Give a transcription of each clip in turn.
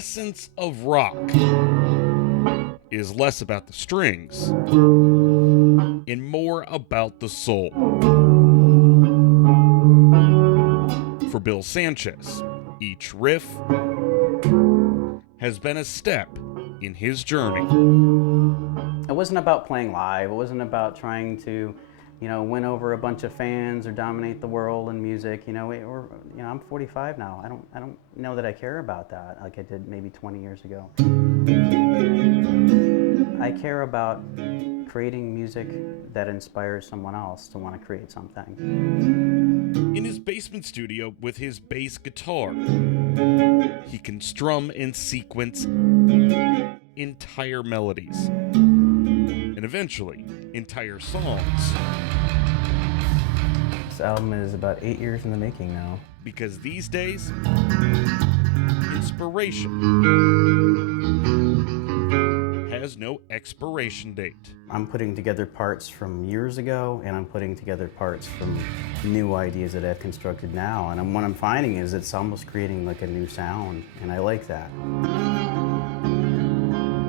essence of rock is less about the strings and more about the soul. For Bill Sanchez, each riff has been a step in his journey. It wasn't about playing live. It wasn't about trying to, win over a bunch of fans or dominate the world in music. I'm 45 now. I don't know that I care about that like I did maybe 20 years ago. I care about creating music that inspires someone else to want to create something. In his basement studio with his bass guitar, he can strum and sequence entire melodies, and eventually, entire songs. This album is about 8 years in the making now. Because these days, inspiration has no expiration date. I'm putting together parts from years ago, and I'm putting together parts from new ideas that I've constructed now. And what I'm finding is it's almost creating like a new sound, and I like that.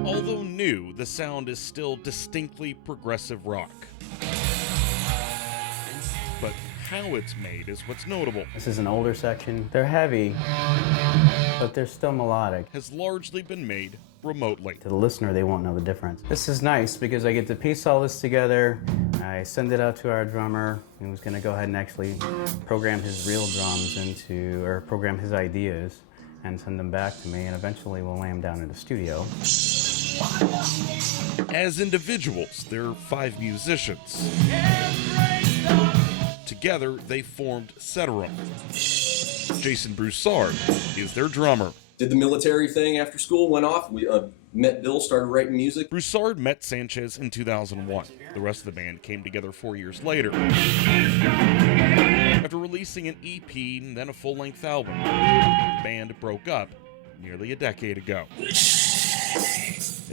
Although new, the sound is still distinctly progressive rock. But how it's made is what's notable. This is an older section. They're heavy, but they're still melodic. Has largely been made remotely. To the listener, they won't know the difference. This is nice because I get to piece all this together. I send it out to our drummer, who's going to go ahead and actually program his real drums or program his ideas and send them back to me, and eventually we'll lay them down in the studio. As individuals, they're 5 musicians. Together, they formed Ceterum. Jason Broussard is their drummer. Did the military thing after school, went off. We met Bill, started writing music. Broussard met Sanchez in 2001. The rest of the band came together 4 years later. After releasing an EP and then a full-length album, the band broke up nearly a decade ago.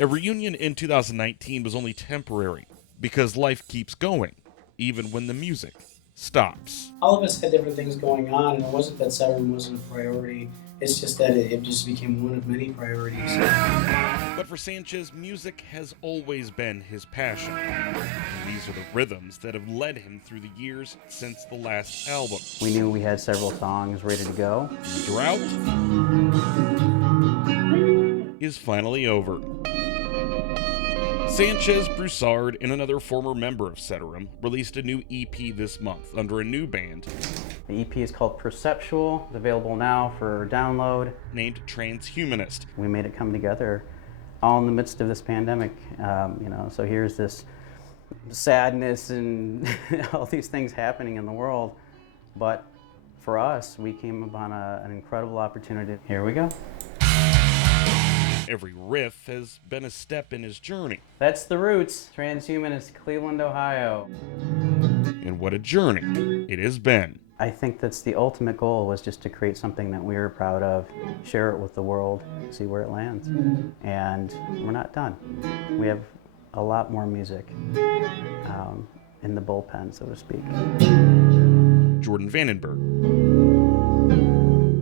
A reunion in 2019 was only temporary because life keeps going, even when the music stops. All of us had different things going on, and it wasn't that Ceterum wasn't a priority. It's just that it just became one of many priorities. But for Sanchez, music has always been his passion. And these are the rhythms that have led him through the years since the last album. We knew we had several songs ready to go. The drought is finally over. Sanchez, Broussard, and another former member of Ceterum released a new EP this month under a new band. The EP is called Perceptual. It's available now for download. Named Transhumanist. We made it come together all in the midst of this pandemic. So here's this sadness and all these things happening in the world. But for us, we came upon an incredible opportunity. Here we go. Every riff has been a step in his journey. That's the Roots, Transhumanist, Cleveland, Ohio. And what a journey it has been. I think that's the ultimate goal, was just to create something that we were proud of, share it with the world, see where it lands. And we're not done. We have a lot more music in the bullpen, so to speak. Jordan Vandenberg,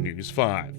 News 5.